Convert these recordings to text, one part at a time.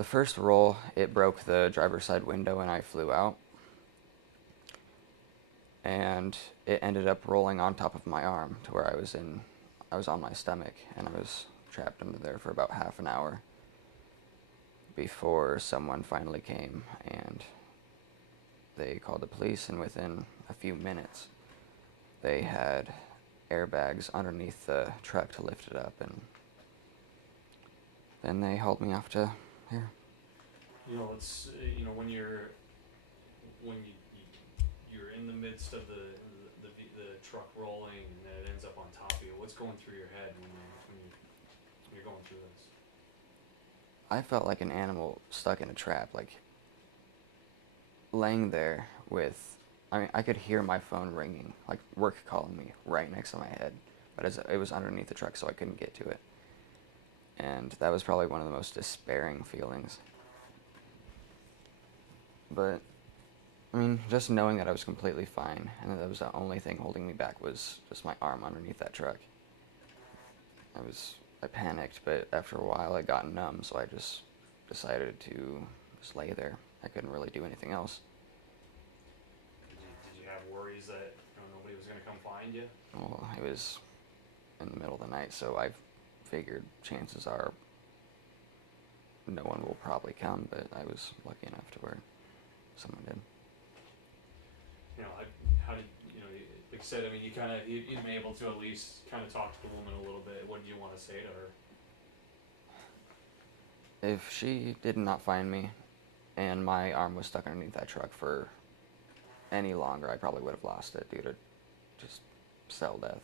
The first roll, it broke the driver's side window and I flew out. And it ended up rolling on top of my arm to where I was on my stomach and I was trapped under there for about half an hour before someone finally came and they called the police, and within a few minutes they had airbags underneath the truck to lift it up, and then they hauled me off to here. It's when you're in the midst of the truck rolling and then it ends up on top of you. What's going through your head when you're going through this? I felt like an animal stuck in a trap, like laying there with, I mean, I could hear my phone ringing, like work calling me right next to my head, but it was underneath the truck, so I couldn't get to it. And that was probably one of the most despairing feelings. But, I mean, just knowing that I was completely fine and that was the only thing holding me back was just my arm underneath that truck. I panicked, but after a while I got numb, so I just decided to just lay there. I couldn't really do anything else. Did you have worries that nobody was going to come find you? Well, it was in the middle of the night, so I figured chances are no one will probably come, but I was lucky enough to where someone did. How did like I said? I mean, you've been able to at least kind of talk to the woman a little bit. What did you want to say to her? If she did not find me and my arm was stuck underneath that truck for any longer, I probably would have lost it due to just cell death.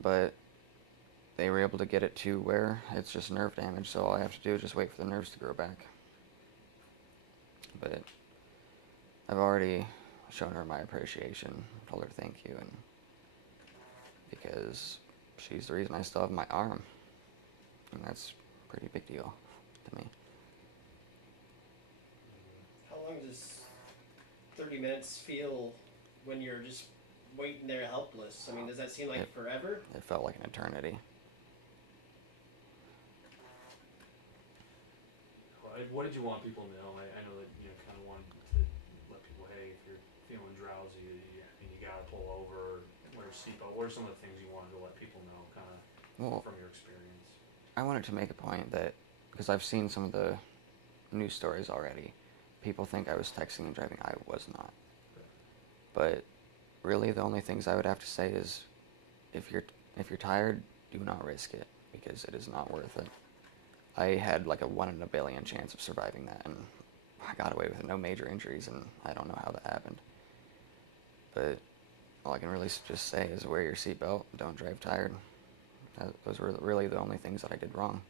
But they were able to get it to where it's just nerve damage, so all I have to do is just wait for the nerves to grow back. But I've already shown her my appreciation, told her thank you, and because she's the reason I still have my arm, and that's a pretty big deal to me. How long does 30 minutes feel when you're just waiting there helpless? I mean, does that seem like forever? It felt like an eternity. What did you want people to know? I know that kind of wanted to let people, hey, if you're feeling drowsy, you gotta pull over, wear a seatbelt. What are some of the things you wanted to let people know, kind of Well, from your experience? I wanted to make a point that, because I've seen some of the news stories already, people think I was texting and driving. I was not. But really, the only things I would have to say is, if you're tired, do not risk it, because it is not worth it. I had like a 1 in a billion chance of surviving that, and I got away with no major injuries, and I don't know how that happened. But all I can really just say is wear your seatbelt, don't drive tired. Those were really the only things that I did wrong.